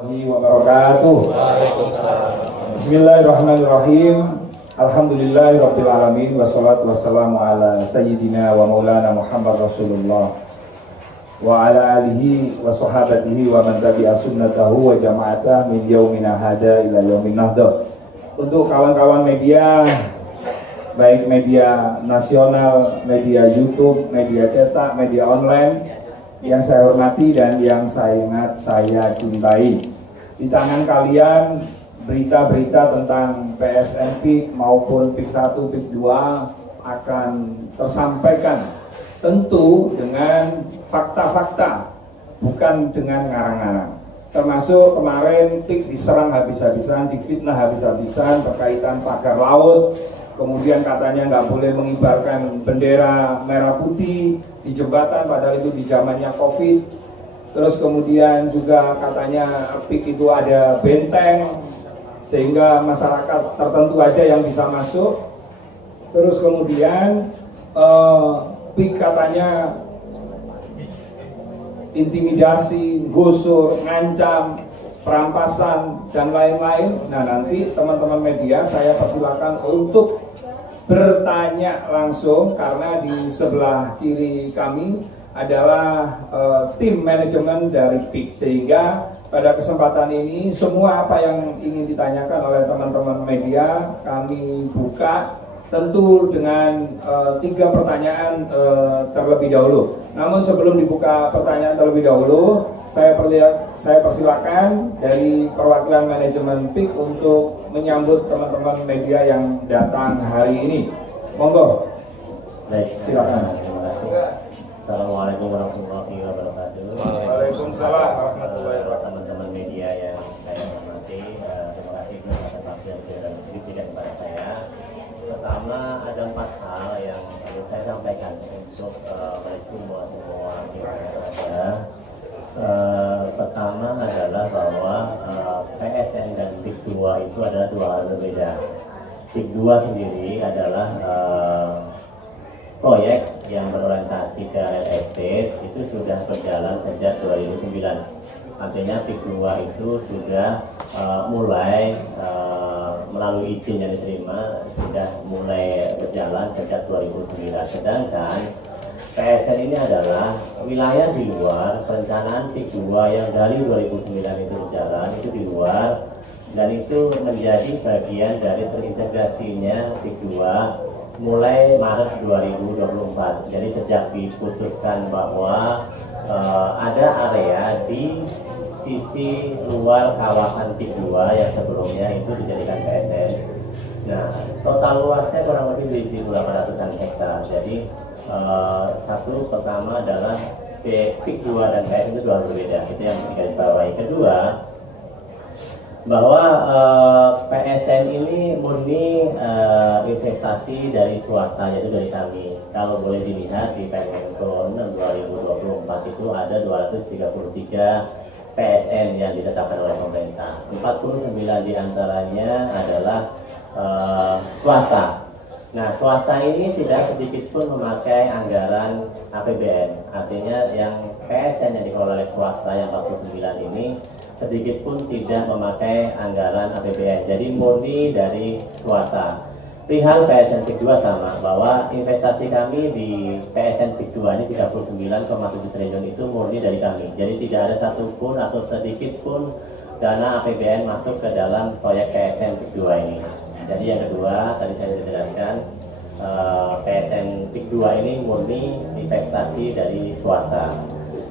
Wabarakatuh. Waalaikumsalam. Bismillahirrahmanirrahim. Alhamdulillahirabbil alamin wassalatu wassalamu ala sayyidina wa maulana Muhammad Rasulullah wa ala alihi wa sahabatihi wa man tabi'a sunnatahu wa jama'atah min yaumina hada ila yaumin nahdah. Untuk kawan-kawan media, baik media nasional, media YouTube, media cetak, media online yang saya hormati dan yang saya cintai, di tangan kalian berita-berita tentang PSN PIK maupun PIK 1, PIK 2 akan tersampaikan tentu dengan fakta-fakta, bukan dengan ngarang-ngarang. Termasuk kemarin PIK diserang habis-habisan, difitnah habis-habisan berkaitan pagar laut, kemudian katanya nggak boleh mengibarkan bendera merah putih di jembatan, padahal itu di zamannya COVID. Terus kemudian juga katanya PIK itu ada benteng sehingga masyarakat tertentu aja yang bisa masuk. Terus kemudian PIK katanya intimidasi, gusur, ngancam, perampasan dan lain-lain. Nah, nanti teman-teman media saya persilakan untuk bertanya langsung, karena di sebelah kiri kami adalah tim manajemen dari PIK, sehingga pada kesempatan ini semua apa yang ingin ditanyakan oleh teman-teman media kami buka, tentu dengan 3 pertanyaan terlebih dahulu. Namun sebelum dibuka pertanyaan terlebih dahulu, saya persilakan dari perwakilan manajemen PIK untuk menyambut teman-teman media yang datang hari ini. Monggo. Baik, silakan. Terima kasih. Assalamualaikum warahmatullahi wabarakatuh. Waalaikumsalam warahmatullahi wabarakatuh. Teman-teman media yang saya hormati, terima kasih atas waktu yang sudah diberikan kepada saya. Pertama, ada 4 hal yang perlu saya sampaikan untuk semua yang ada. Pertama adalah bahwa PSN dan PIK 2 itu adalah 2 hal berbeda. PIK 2 sendiri adalah proyek yang berorientasi ke real estate, itu sudah berjalan sejak 2009. Artinya PIK 2 itu sudah mulai melalui izin yang diterima, sudah mulai berjalan sejak 2009. Sedangkan PSN ini adalah wilayah di luar perencanaan PIK 2 yang dari 2009 itu berjalan, itu di luar, dan itu menjadi bagian dari terintegrasinya PIK 2 mulai Maret 2024. Jadi sejak diputuskan bahwa ada area di sisi luar kawasan PIK 2 yang sebelumnya itu dijadikan PSN. Nah, total luasnya kurang lebih di 1.800-an hektar. Jadi satu, pertama adalah PIK 2 dan PSN itu 2 hal berbeda. Itu yang digaris bawahi. Kedua, bahwa PSN ini murni investasi dari swasta, yaitu dari kami. Kalau boleh dilihat di Permenko 2024 itu ada 233 PSN yang ditetapkan oleh pemerintah. 49 diantaranya adalah swasta. Nah, swasta ini tidak sedikit pun memakai anggaran APBN. Artinya yang PSN yang dikelola oleh swasta yang 49 ini sedikit pun tidak memakai anggaran APBN. Jadi murni dari swasta. Perihal PSN PIK 2 sama, bahwa investasi kami di PSN PIK 2 ini 39,7 triliun itu murni dari kami. Jadi tidak ada satupun atau sedikit pun dana APBN masuk ke dalam proyek PSN PIK 2 ini. Jadi yang kedua, tadi saya sudah jelaskan, PSN PIK 2 ini murni investasi dari swasta.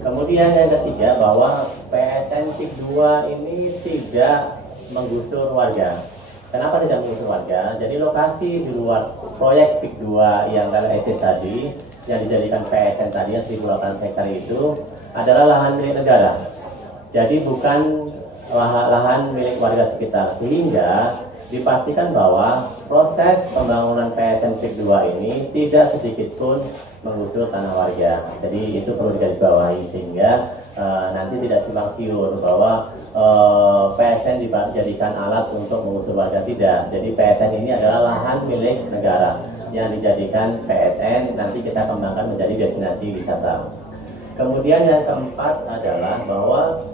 Kemudian yang ketiga, bahwa PSN PIK 2 ini tidak menggusur warga. Kenapa tidak menggusur warga? Jadi lokasi di luar proyek PIK 2 yang real estate tadi, yang dijadikan PSN tadi yang 1.800 hektar itu adalah lahan milik negara. Jadi bukan lahan milik warga sekitar, sehingga dipastikan bahwa proses pembangunan PSN PIK 2 ini tidak sedikit pun menggusur tanah warga. Jadi itu perlu digarisbawahi, sehingga nanti tidak simpang siur bahwa PSN dijadikan alat untuk mengusur warga. Tidak. Jadi PSN ini adalah lahan milik negara yang dijadikan PSN, nanti kita kembangkan menjadi destinasi wisata. Kemudian yang keempat adalah bahwa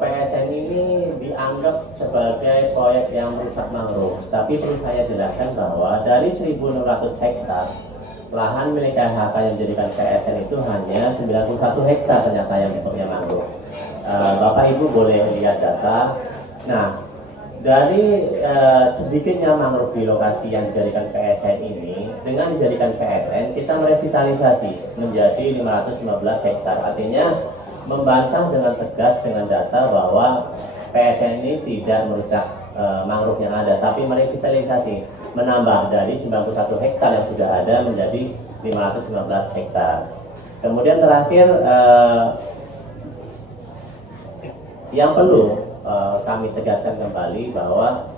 PSN ini dianggap sebagai proyek yang merusak mangrove. Tapi perlu saya jelaskan bahwa dari 1.600 hektar lahan milik KHK yang dijadikan PSN itu hanya 91 hektar ternyata yang bentuknya mangrove. Bapak Ibu boleh lihat data. Nah, dari sedikitnya mangrove di lokasi yang dijadikan PSN ini, dengan dijadikan PSN kita merevitalisasi menjadi 515 hektar. Artinya membantah dengan tegas dengan data bahwa PSN ini tidak merusak mangrove yang ada, tapi merevitalisasi, menambah dari 91 hektar yang sudah ada menjadi 515 hektar. Kemudian terakhir yang perlu kami tegaskan kembali bahwa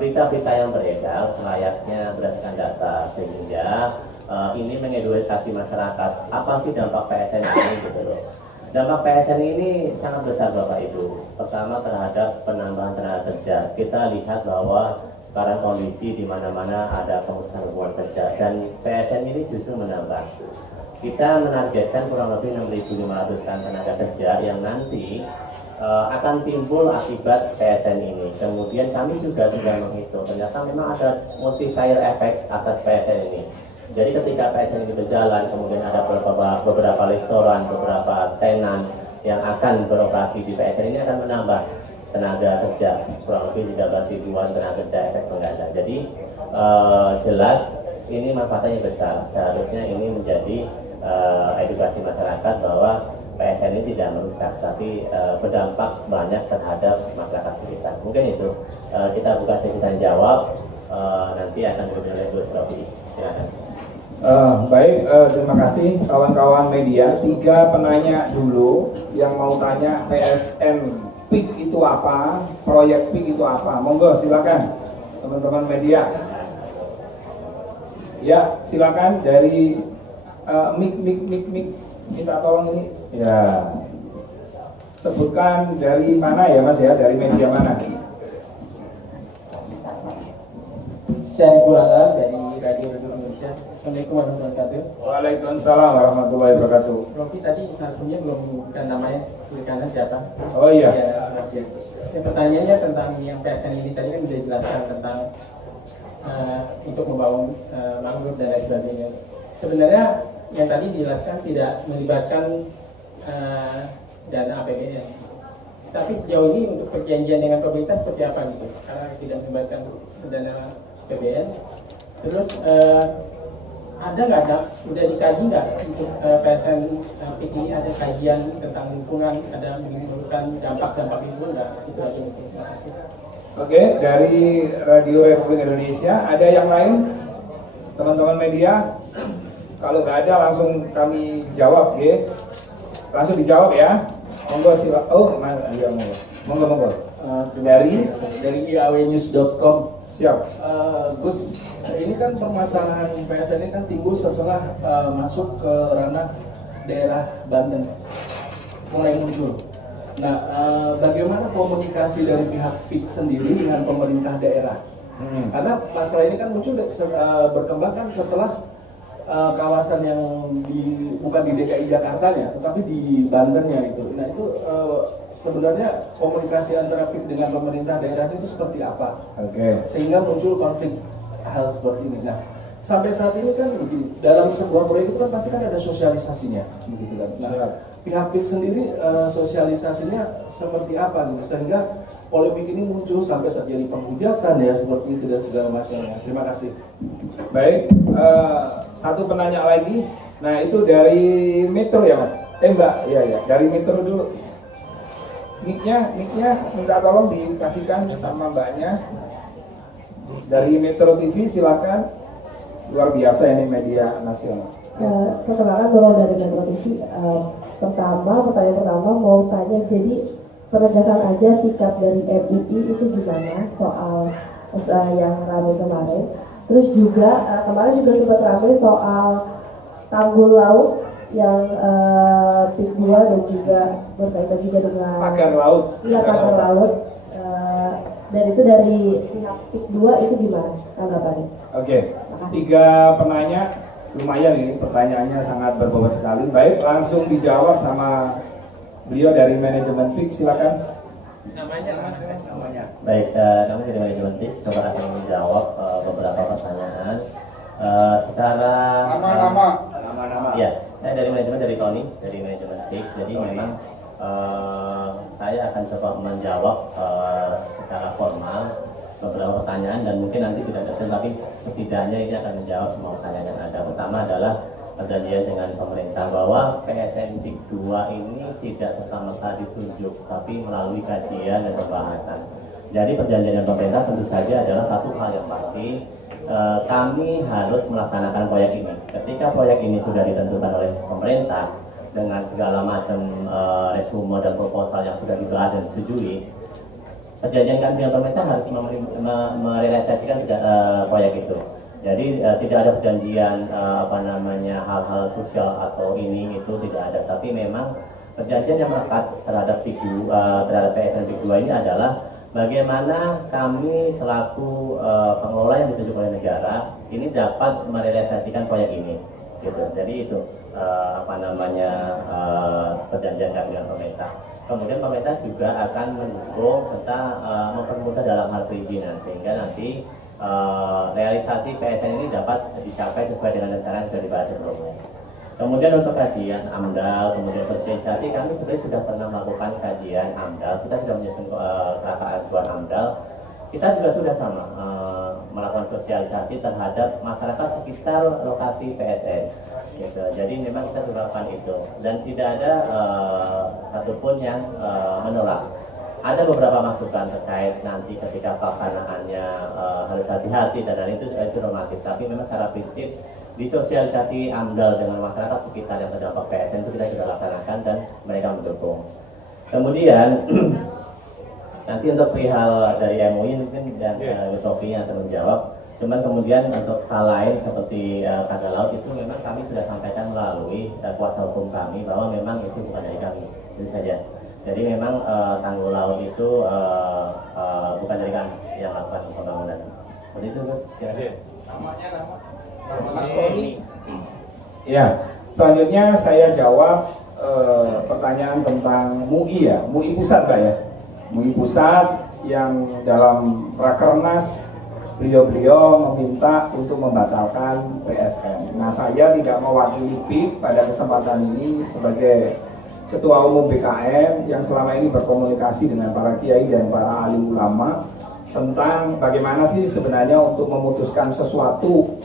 berita-berita yang beredar selayaknya berdasarkan data, sehingga ini mengedukasi masyarakat apa sih dampak PSN ini gitu loh. Dampak PSN ini sangat besar Bapak Ibu. Pertama terhadap penambahan tenaga kerja. Kita lihat bahwa sekarang kondisi di mana-mana ada pengusaha hubungan kerja dan PSN ini justru menambah. Kita menargetkan kurang lebih 6.500-an tenaga kerja yang nanti akan timbul akibat PSN ini. Kemudian kami juga sudah menghitung, ternyata memang ada multiplier effect atas PSN ini. Jadi ketika PSN ini berjalan, kemudian ada beberapa restoran, beberapa tenan yang akan beroperasi di PSN ini akan menambah tenaga kerja, kurang lebih 13.000-an tenaga kerja efek pengganda. Jadi jelas ini manfaatnya besar. Seharusnya ini menjadi edukasi masyarakat bahwa PSN ini tidak merusak, tapi berdampak banyak terhadap masyarakat sekitar. Mungkin itu kita buka sesi tanya jawab, nanti akan dipimpin oleh Gus Rofi. Silakan. Baik, terima kasih kawan-kawan media. 3 penanya dulu yang mau tanya PSN PIK itu apa, proyek PIK itu apa. Monggo silakan teman-teman media. Ya, silakan dari mik minta tolong ini. Ya. Sebutkan dari mana ya Mas ya, dari media mana? Saya Bulala dari Radio Indonesia. Assalamualaikum warahmatullahi wabarakatuh. Waalaikumsalam warahmatullahi wabarakatuh. Rofi tadi narasumnya belum menyebutkan namanya, tulisannya siapa? Oh iya. Ya. Pertanyaannya tentang yang PSN ini tadi kan sudah dijelaskan tentang untuk membangun mangrove dan lain sebagainya. Sebenarnya yang tadi dijelaskan tidak melibatkan dana APBN. Tapi sejauh ini untuk perjanjian dengan pemerintah seperti apa gitu? Karena tidak melibatkan dana APBN. Terus ada nggak, udah dikaji nggak untuk PSN PIK ini ada kajian tentang lingkungan, ada menimbulkan dampak lingkungan nggak? Itu aja mungkin. Terima kasih. Oke, dari Radio Republik Indonesia ada yang lain teman-teman media? Kalau nggak ada langsung kami jawab ya. Langsung dijawab ya. Monggo silakan. Oh, iya monggo. Dari iawenews.com. Siap. Gus, ini kan permasalahan PSN ini kan timbul setelah masuk ke ranah daerah Banten, mulai muncul. Nah, bagaimana komunikasi dari pihak PIK sendiri dengan pemerintah daerah? Karena masalah ini kan muncul berkembang kan setelah kawasan yang bukan di DKI Jakarta ya, tetapi di Bantennya itu. Nah itu sebenarnya komunikasi antara PIK dengan pemerintah daerah itu seperti apa? Oke. Sehingga muncul konflik hal seperti ini. Nah sampai saat ini kan begini, dalam sebuah proyek itu kan pasti kan ada sosialisasinya, begitu kan? Nah pihak PIK sendiri sosialisasinya seperti apa gitu, sehingga polemik ini muncul sampai terjadi penghujatan ya seperti itu dan segala macamnya. Terima kasih. Baik, satu penanya lagi. Nah itu dari Metro ya Mas? Mbak, iya dari Metro dulu. Mic-nya minta tolong dikasihkan sama mbaknya. Dari Metro TV silakan. Luar biasa ini media nasional. Perkenalkan Nurul dari Metro TV. Pertanyaan pertama mau tanya, jadi penegasan aja sikap dari MUI itu gimana soal yang ramai kemarin. Terus juga kemarin juga sempat ramai soal tanggul laut yang PIK 2 dan juga berkaitan juga dengan pagar laut. Iya, pagar laut. Dan itu dari pihak PIK 2 itu gimana tanggapannya? Oke, 3 penanya, lumayan ini pertanyaannya sangat berbobot sekali. Baik, langsung dijawab sama Beliau dari manajemen PIK, silakan. Namanya. Baik, kami dari manajemen TIK coba akan menjawab beberapa pertanyaan. Secara Nama-nama. ya, saya dari Tony dari manajemen TIK. Jadi memang saya akan coba menjawab secara formal beberapa pertanyaan dan mungkin nanti tidak detail, tapi setidaknya ini akan menjawab semua pertanyaan yang ada. Pertama adalah perjanjian dengan pemerintah bahwa PSN TIK 2 ini tidak serta-merta ditunjuk, tapi melalui kajian dan pembahasan. Jadi perjanjian dengan pemerintah tentu saja adalah satu hal yang pasti, kami harus melaksanakan proyek ini. Ketika proyek ini sudah ditentukan oleh pemerintah dengan segala macam resume dan proposal yang sudah dibahas dan disetujui, perjanjian kami dengan pemerintah harus merealisasikan proyek itu. Jadi tidak ada perjanjian hal-hal krusial atau ini itu tidak ada. Tapi memang perjanjian yang melekat terhadap terhadap PSN TIK 2 ini adalah bagaimana kami selaku pengelola yang ditunjuk oleh negara ini dapat merealisasikan proyek ini. Gitu. Jadi itu perjanjian kami dengan pemerintah. Kemudian pemerintah juga akan mendukung serta mempermudah dalam hal perizinan sehingga nanti realisasi PSN ini dapat dicapai sesuai dengan rencana yang sudah dibahas sebelumnya. Kemudian untuk kajian AMDAL, kemudian sosialisasi, kami sebenarnya sudah pernah melakukan kajian AMDAL. Kita sudah menyusun kerangka acuan AMDAL. Kita juga sudah sama melakukan sosialisasi terhadap masyarakat sekitar lokasi PSN. Gitu. Jadi memang kita sudah lakukan itu dan tidak ada satupun yang menolak. Ada beberapa masukan terkait nanti ketika pelaksanaannya harus hati-hati dan itu normatif. Tapi memang secara prinsip disosialisasi AMDAL dengan masyarakat sekitar yang terdampak PSN itu kita sudah laksanakan dan mereka mendukung. Kemudian nanti untuk perihal dari MUI mungkin dan Sofi yang akan menjawab. Cuman kemudian untuk hal lain seperti tanggal laut itu memang kami sudah sampaikan melalui kuasa hukum kami bahwa memang itu bukan dari kami, itu saja. Jadi memang tanggul laut itu bukan dari kami yang melakukan pembangunan. Seperti itu, Gus. Namanya Mas Tony. Ya, selanjutnya saya jawab pertanyaan tentang MUI ya, MUI pusat Mbak ya. MUI pusat yang dalam Rakernas beliau meminta untuk membatalkan PSN. Nah, saya tidak mewakili PIK pada kesempatan ini sebagai Ketua Umum BKN yang selama ini berkomunikasi dengan para kiai dan para alim ulama tentang bagaimana sih sebenarnya untuk memutuskan sesuatu,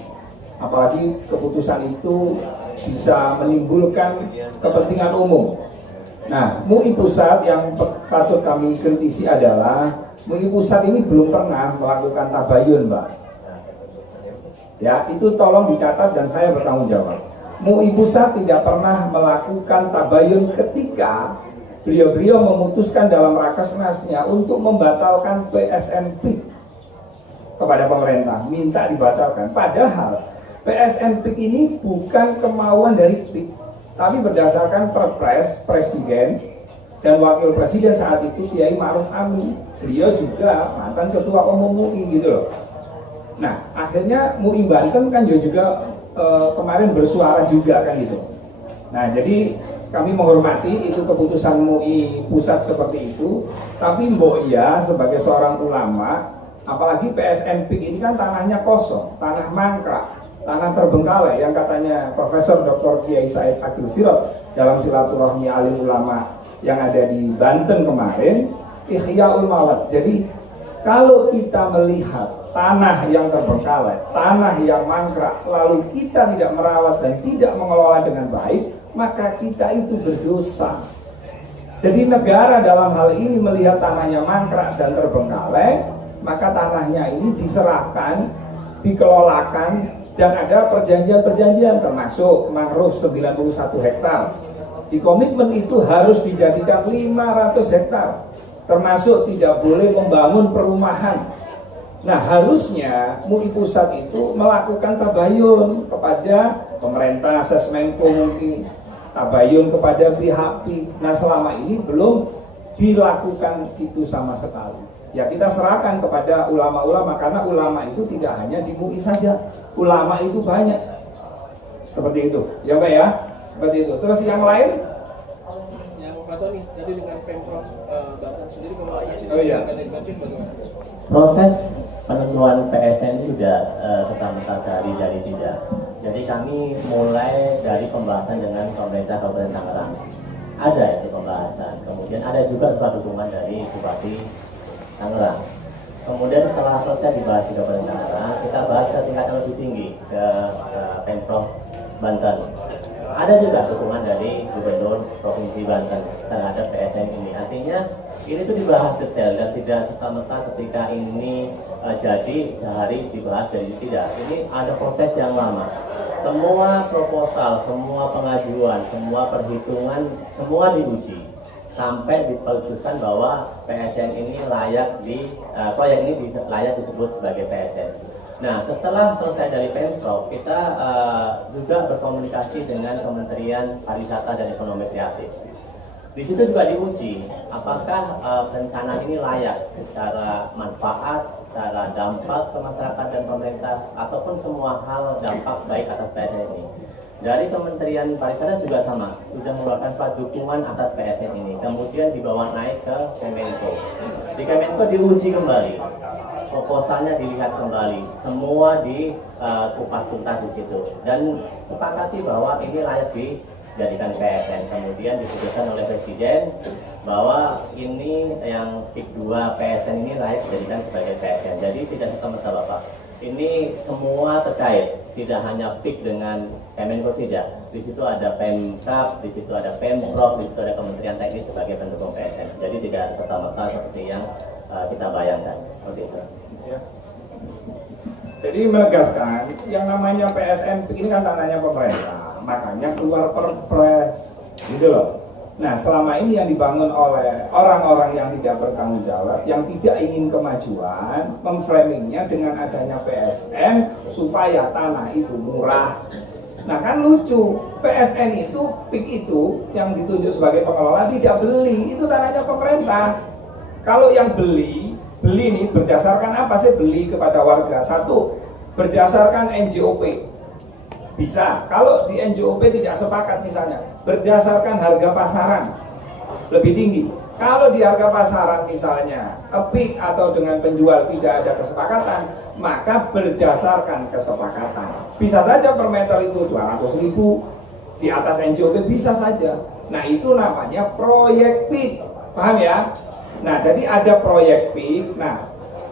apalagi keputusan itu bisa menimbulkan kepentingan umum. Nah, MUI pusat yang patut kami kritisi adalah MUI pusat ini belum pernah melakukan tabayun, Mbak. Ya, itu tolong dicatat dan saya bertanggung jawab. MUI pusat tidak pernah melakukan tabayun ketika beliau memutuskan dalam Rakernasnya untuk membatalkan PSN PIK kepada pemerintah, minta dibatalkan. Padahal PSN PIK ini bukan kemauan dari PIK, tapi berdasarkan Perpres Presiden dan Wakil Presiden saat itu Kiai Ma'ruf Amin. Beliau juga mantan Ketua Umum MUI gitu loh. Nah, akhirnya MUI Banten kan juga kemarin bersuara juga kan gitu. Nah, jadi kami menghormati itu keputusan MUI pusat seperti itu, tapi Mbok Iya sebagai seorang ulama, apalagi PSN PIK ini kan tanahnya kosong, tanah mangkrak, tanah terbengkalai yang katanya Profesor Dr. Kiai Said Akil Sirot dalam silaturahmi alim ulama yang ada di Banten kemarin, Ihyaul Mawad. Jadi kalau kita melihat tanah yang terbengkalai, tanah yang mangkrak, lalu kita tidak merawat dan tidak mengelola dengan baik, maka kita itu berdosa. Jadi negara dalam hal ini melihat tanahnya mangkrak dan terbengkalai, maka tanahnya ini diserahkan, dikelolakan, dan ada perjanjian-perjanjian termasuk mangrove 91 hektar. Di komitmen itu harus dijadikan 500 hektar, termasuk tidak boleh membangun perumahan. Nah, harusnya MUI pusat itu melakukan tabayun kepada pemerintah, Sesmenko mungkin, tabayun kepada pihak PIK. Nah, selama ini belum dilakukan itu sama sekali. Ya, kita serahkan kepada ulama-ulama, karena ulama itu tidak hanya di MUI saja, ulama itu banyak. Seperti itu, ya Mbak ya, seperti itu. Terus yang lain? yang Pak Tony tadi dengan Pemprov Banten sendiri komunikasi Oh, iya. dengan Kadin bagaimana? Proses penentuan PSN ini sudah serta-merta sehari dari tidak. Jadi kami mulai dari pembahasan dengan pemerintah Kabupaten Tangerang. Ada itu pembahasan. Kemudian ada juga surat dukungan dari Bupati Tangerang. Kemudian setelah selesai dibahas di Kabupaten Tangerang, kita bahas ke tingkat yang lebih tinggi ke Pemprov Banten. Ada juga dukungan dari Gubernur Provinsi Banten terhadap PSN ini. Artinya ini tuh dibahas detail dan tidak serta-merta ketika ini jadi sehari dibahas dari tidak. Ini ada proses yang lama. Semua proposal, semua pengajuan, semua perhitungan, semua diuji sampai diputuskan bahwa PSN ini layak proyek ini layak disebut sebagai PSN. Nah, setelah selesai dari Pemprov, kita juga berkomunikasi dengan Kementerian Pariwisata dan Ekonomi Kreatif. Di situ juga diuji apakah rencana ini layak secara manfaat, secara dampak ke masyarakat dan pemerintah, ataupun semua hal dampak baik atas PSN ini. Dari Kementerian Pariwisata juga sama, sudah mengeluarkan surat dukungan atas PSN ini. Kemudian dibawa naik ke Kemenko. Di Kemenko diuji kembali, proposalnya dilihat kembali, semua dikupas tuntas di situ. Dan sepakati bahwa ini layak dijadikan PSN. Kemudian diputuskan oleh Presiden bahwa ini yang PIK 2 PSN ini layak dijadikan sebagai PSN. Jadi tidak serta-merta Bapak. Ini semua terkait, tidak hanya PIK dengan Kemenko, tidak. Di situ ada Pemkab, di situ ada Pemprov, di situ ada Kementerian Teknis sebagai pendukung PSN. Jadi tidak serta-merta seperti yang kita bayangkan. Oke. Ya. Jadi menegaskan yang namanya PSN ini kan tanahnya pemerintah, makanya keluar Perpres, gitu loh. Nah, selama ini yang dibangun oleh orang-orang yang tidak bertanggung jawab, yang tidak ingin kemajuan, memframingnya dengan adanya PSN supaya tanah itu murah. Nah kan lucu, PSN itu, PIK itu yang ditunjuk sebagai pengelola tidak beli, itu tanahnya pemerintah. Kalau yang beli nih berdasarkan apa sih beli kepada warga? Satu, berdasarkan NJOP. Bisa, kalau di NJOP tidak sepakat misalnya, berdasarkan harga pasaran lebih tinggi. Kalau di harga pasaran misalnya PIK atau dengan penjual tidak ada kesepakatan, maka berdasarkan kesepakatan. Bisa saja per meter itu 200.000, di atas NJOP bisa saja. Nah itu namanya proyek PIK, paham ya? Nah jadi ada proyek PIK. Nah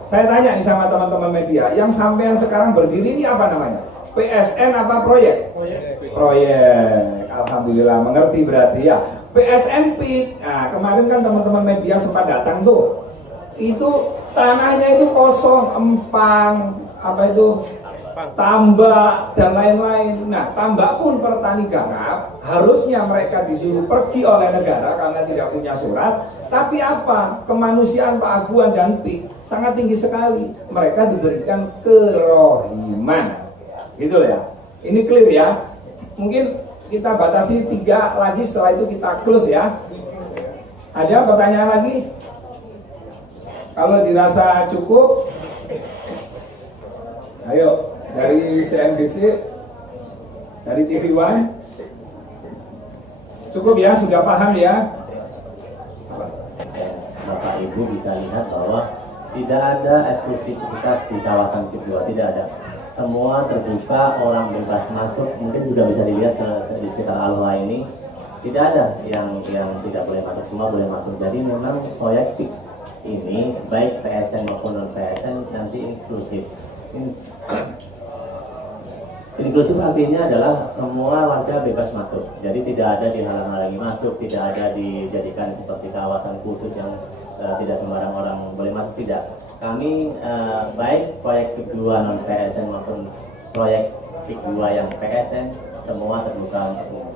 saya tanya nih sama teman-teman media, yang sampean sekarang berdiri ini apa namanya? PSN apa proyek? Proyek. Alhamdulillah mengerti berarti ya. PSN PIK. Nah, kemarin kan teman-teman media sempat datang tuh. Itu tanahnya itu kosong, empang, apa itu? Tambak dan lain-lain. Nah, tambak pun petani garap harusnya mereka disuruh pergi oleh negara karena tidak punya surat. Tapi apa? Kemanusiaan Pak Aguan dan PIK sangat tinggi sekali. Mereka diberikan kerohiman. Gitu ya. Ini clear ya. Mungkin kita batasi 3 lagi, setelah itu kita close ya. Ada pertanyaan lagi? Kalau dirasa cukup, ayo dari CNBC, dari TV One, cukup ya, sudah paham ya? Bapak Ibu bisa lihat bahwa tidak ada eksklusivitas di kawasan kedua, tidak ada. Semua terbuka, orang bebas masuk. Mungkin juga bisa dilihat di sekitar Aloha ini tidak ada yang tidak boleh masuk, semua boleh masuk. Jadi memang proyek PIK ini baik PSN maupun non PSN nanti inklusif. Inklusif artinya adalah semua warga bebas masuk. Jadi tidak ada dihalang-halangi masuk, tidak ada dijadikan seperti kawasan khusus yang tidak sembarang orang boleh masuk, tidak. Kami baik proyek PIK 2 non PSN maupun proyek PIK 2 yang PSN semua terbuka untuk umum.